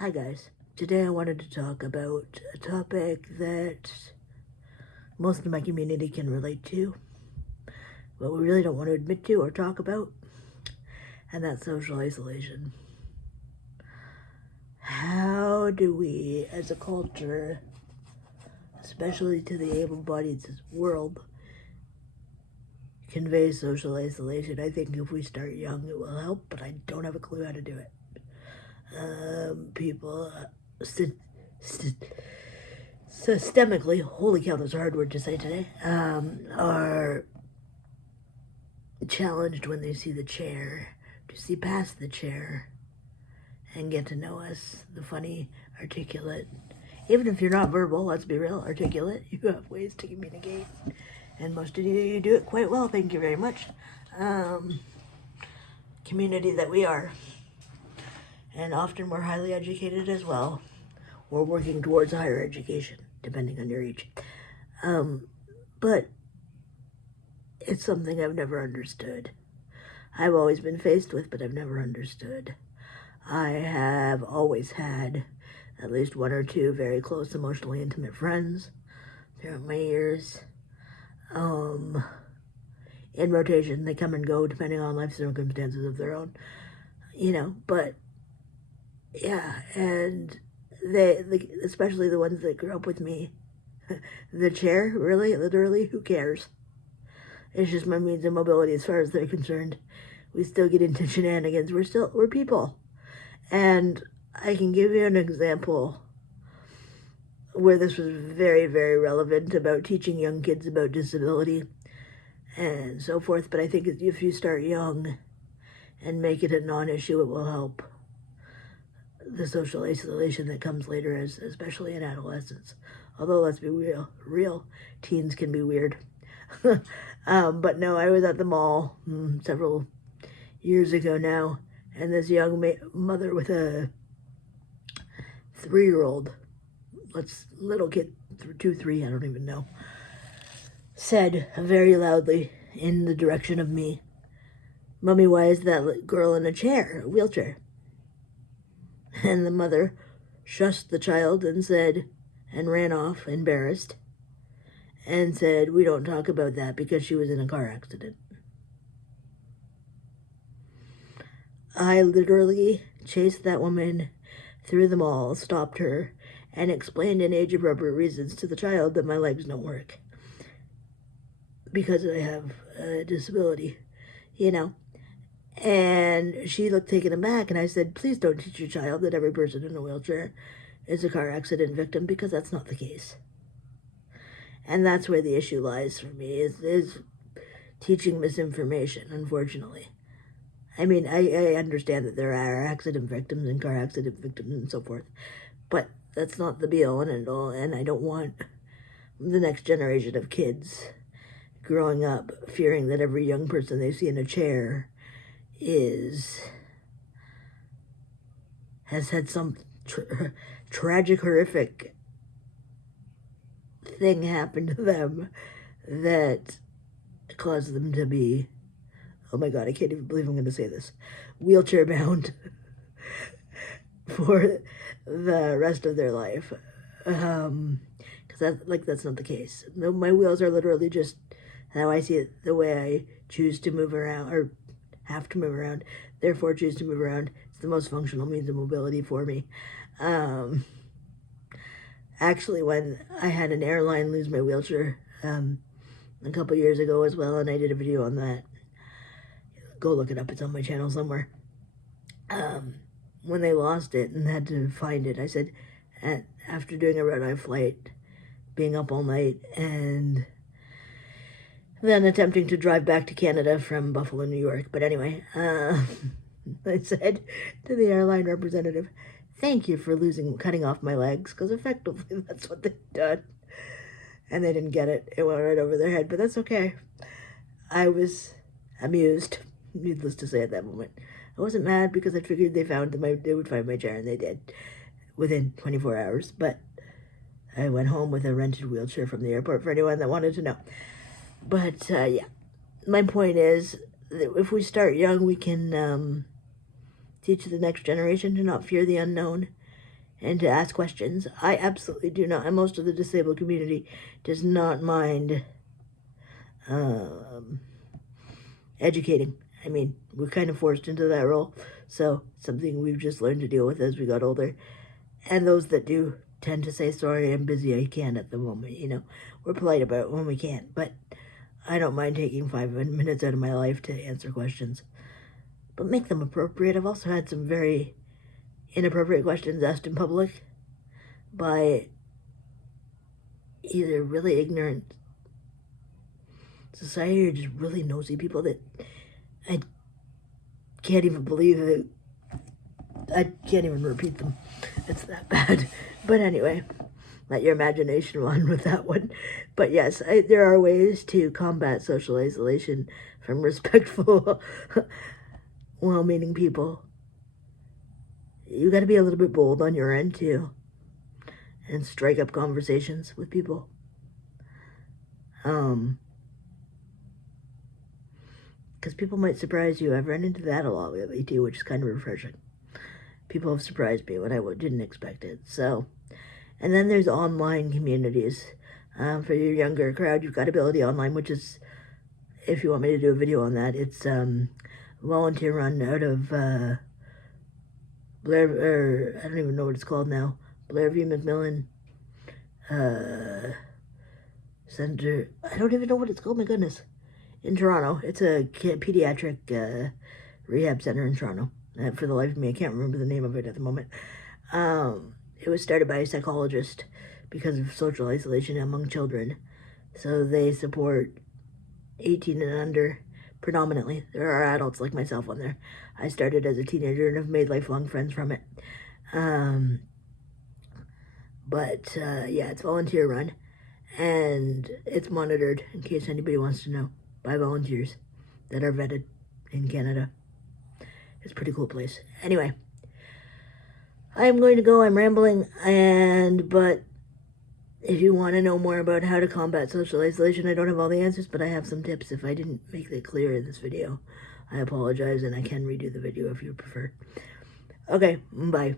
Hi guys. Today I wanted to talk about a topic that most of my community can relate to, but we really don't want to admit to or talk about, and that's social isolation. How do we, as a culture, especially to the able-bodied world, convey social isolation? I think if we start young it will help, but I don't have a clue how to do it. People systemically, holy cow, that's a hard word to say today, are challenged when they see the chair, to see past the chair and get to know us, the funny, articulate. Even if you're not verbal, let's be real, articulate, you have ways to communicate. And most of you do it quite well, thank you very much. Community that we are. And often we're highly educated as well. Or working towards higher education, depending on your age. But it's something I've never understood. I've always been faced with, but I've never understood. I have always had at least one or two very close, emotionally intimate friends throughout my years. In rotation, they come and go depending on life circumstances of their own, but yeah, and they, especially the ones that grew up with me, the chair, really, literally, who cares? It's just my means of mobility as far as they're concerned. We still get into shenanigans. We're people. And I can give you an example where this was very, very relevant about teaching young kids about disability and so forth. But I think if you start young and make it a non-issue, it will help the social isolation that comes later, especially in adolescence. Although, let's be real, teens can be weird. But no, I was at the mall several years ago now, and this young mother with a 3-year-old, little kid, 2, 3, I don't even know, said very loudly in the direction of me, "Mommy, why is that girl in a wheelchair?" And the mother shushed the child and ran off, embarrassed, and said, "We don't talk about that because she was in a car accident." I literally chased that woman through the mall, stopped her, and explained in age-appropriate reasons to the child that my legs don't work because I have a disability, And she looked taken aback, and I said, "Please don't teach your child that every person in a wheelchair is a car accident victim, because that's not the case." And that's where the issue lies for me, is teaching misinformation, unfortunately. I mean, I understand that there are accident victims and car accident victims and so forth, but that's not the be-all and end-all, and I don't want the next generation of kids growing up fearing that every young person they see in a chair has had some tragic, horrific thing happen to them that caused them to be, oh my God, I can't even believe I'm going to say this, wheelchair bound for the rest of their life. Because that's not the case. No, my wheels are literally just how I see it, the way I choose to move around, or have to move around, therefore choose to move around. It's the most functional means of mobility for me. Actually, when I had an airline lose my wheelchair a couple years ago as well, and I did a video on that. Go look it up, it's on my channel somewhere. When they lost it and had to find it, I said, after doing a red-eye flight, being up all night, and then attempting to drive back to Canada from Buffalo, New York. But anyway, I said to the airline representative, "Thank you for cutting off my legs," because effectively that's what they've done. And they didn't get it. It went right over their head, but that's okay. I was amused, needless to say, at that moment. I wasn't mad because I figured they would find my chair, and they did within 24 hours. But I went home with a rented wheelchair from the airport for anyone that wanted to know. But yeah, my point is that if we start young, we can teach the next generation to not fear the unknown and to ask questions. I absolutely do not, and most of the disabled community does not mind educating. I mean, we're kind of forced into that role, so something we've just learned to deal with as we got older. And those that do tend to say, sorry, I'm busy, I can't at the moment, you know. We're polite about it when we can't, but I don't mind taking 5 minutes out of my life to answer questions. But make them appropriate. I've also had some very inappropriate questions asked in public by either really ignorant society or just really nosy people that I can't even believe it. I can't even repeat them. It's that bad. But anyway, let your imagination run with that one. But yes, there are ways to combat social isolation from respectful, well-meaning people. You got to be a little bit bold on your end too, and strike up conversations with people. Because people might surprise you. I've run into that a lot lately too, which is kind of refreshing. People have surprised me when I didn't expect it. So, and then there's online communities. For your younger crowd, you've got Ability Online, which is, if you want me to do a video on that, it's volunteer run out of Blair, or I don't even know what it's called now. Blairview McMillan Center. I don't even know what it's called, my goodness. In Toronto. It's a pediatric rehab center in Toronto. For the life of me, I can't remember the name of it at the moment. It was started by a psychologist because of social isolation among children. So they support 18 and under predominantly. There are adults like myself on there. I started as a teenager and have made lifelong friends from it. Yeah, it's volunteer run, and it's monitored, in case anybody wants to know, by volunteers that are vetted in Canada. It's a pretty cool place. Anyway, I'm going to go. I'm rambling, but if you want to know more about how to combat social isolation, I don't have all the answers, but I have some tips. If I didn't make that clear in this video, I apologize, and I can redo the video if you prefer. Okay, bye.